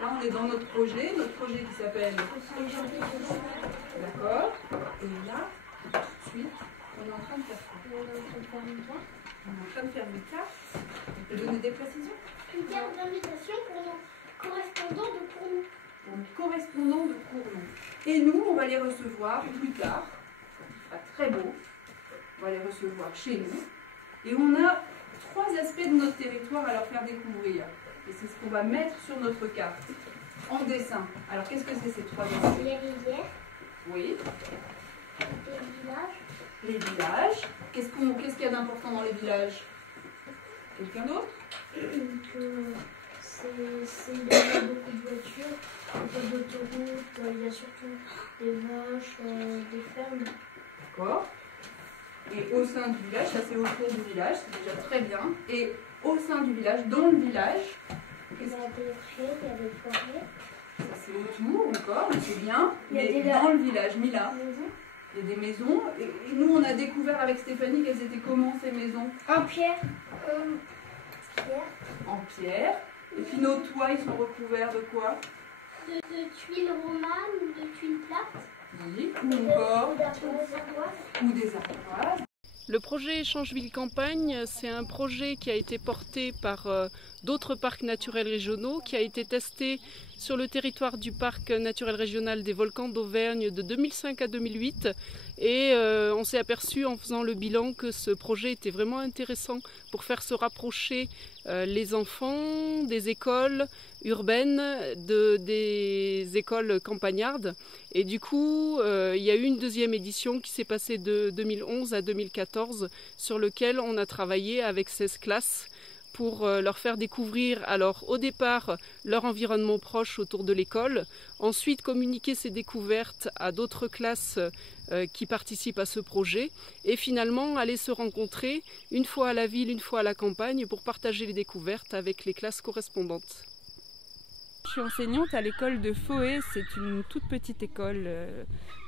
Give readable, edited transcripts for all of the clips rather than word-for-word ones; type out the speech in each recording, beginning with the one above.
Là, on est dans notre projet qui s'appelle... D'accord. Et là, tout de suite, on est en train de faire quoi? On est en train de faire une carte. On est en train de faire une carte. On peut donner des précisions? Une carte d'invitation pour nos correspondants de Cournon. Pour nos correspondants de Cournon. Et nous, on va les recevoir plus tard. Pas très beau. On va les recevoir chez nous. Et on a 3 aspects de notre territoire à leur faire découvrir. Et c'est ce qu'on va mettre sur notre carte, en dessin. Alors, qu'est-ce que c'est ces 3 aspects? Les rivières. Oui. Les villages. Les villages. Qu'est-ce qu'il y a d'important dans les villages? Quelqu'un d'autre? Il y a beaucoup de voitures, beaucoup d'autoroutes, il y a surtout des vaches, des fermes. D'accord. Et au sein du village, ça c'est autour du village, c'est déjà très bien. Et au sein du village, dans le village, Il y a des prés, il y a des forêts. ça c'est autour encore, mais c'est bien. Il y a Mais des dans le village, Mila, maisons. il y a des maisons. Et nous, on a découvert avec Stéphanie qu'elles étaient comment ces maisons? En pierre. En pierre. Et puis nos toits, ils sont recouverts de quoi? De tuiles romanes ou de tuiles plates. Oui, ou encore, Ou ou des ardoises. Le projet Échange Ville-Campagne, c'est un projet qui a été porté par d'autres parcs naturels régionaux, qui a été testé sur le territoire du parc naturel régional des volcans d'Auvergne de 2005 à 2008. Et on s'est aperçu en faisant le bilan que ce projet était vraiment intéressant pour faire se rapprocher les enfants des écoles urbaines des écoles campagnardes. Et du coup, il y a eu une deuxième édition qui s'est passée de 2011 à 2014 sur lequel on a travaillé avec 16 classes pour leur faire découvrir alors au départ leur environnement proche autour de l'école, ensuite communiquer ces découvertes à d'autres classes qui participent à ce projet et finalement aller se rencontrer une fois à la ville, une fois à la campagne pour partager les découvertes avec les classes correspondantes. Je suis enseignante à l'école de Foé, c'est une toute petite école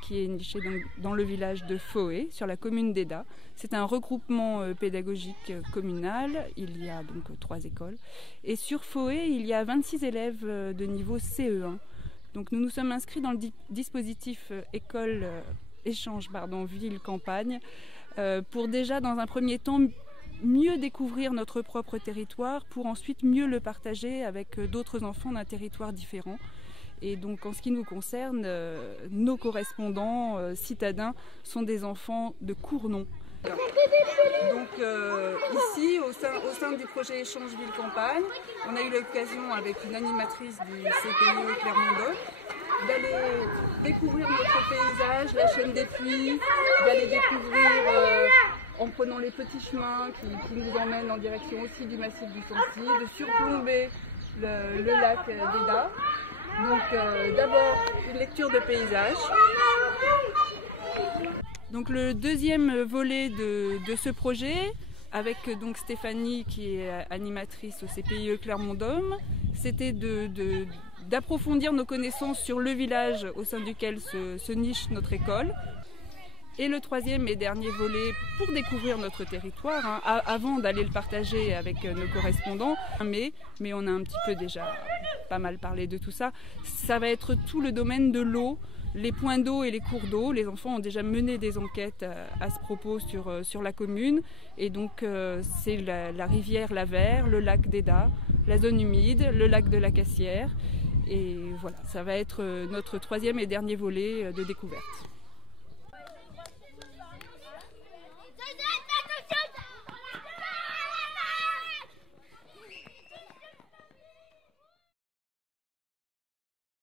qui est nichée dans le village de Foé, sur la commune d'Eda. C'est un regroupement pédagogique communal, il y a donc 3 écoles. Et sur Foé, il y a 26 élèves de niveau CE1. Donc nous nous sommes inscrits dans le dispositif école échange ville-campagne pour déjà dans un premier temps mieux découvrir notre propre territoire pour ensuite mieux le partager avec d'autres enfants d'un territoire différent. Et donc en ce qui nous concerne, nos correspondants citadins sont des enfants de Cournon. Donc ici, au sein du projet Échange Ville-Campagne, on a eu l'occasion avec une animatrice du CPE Clermont-Auvergne d'aller découvrir notre paysage, la chaîne des puits, d'aller découvrir en prenant les petits chemins qui nous emmènent en direction aussi du massif du Sancy, de surplomber le lac d'Eda. Donc d'abord une lecture de paysage. Donc le deuxième volet de ce projet, avec donc Stéphanie qui est animatrice au CPIE Clermont-Auvergne, c'était d'approfondir nos connaissances sur le village au sein duquel se niche notre école. Et le troisième et dernier volet pour découvrir notre territoire, avant d'aller le partager avec nos correspondants, mais on a un petit peu déjà pas mal parlé de tout ça, ça va être tout le domaine de l'eau, les points d'eau et les cours d'eau. Les enfants ont déjà mené des enquêtes à ce propos sur la commune, et donc c'est la rivière Lavère, le lac d'Eda, la zone humide, le lac de la Cassière, et voilà, ça va être notre troisième et dernier volet de découverte.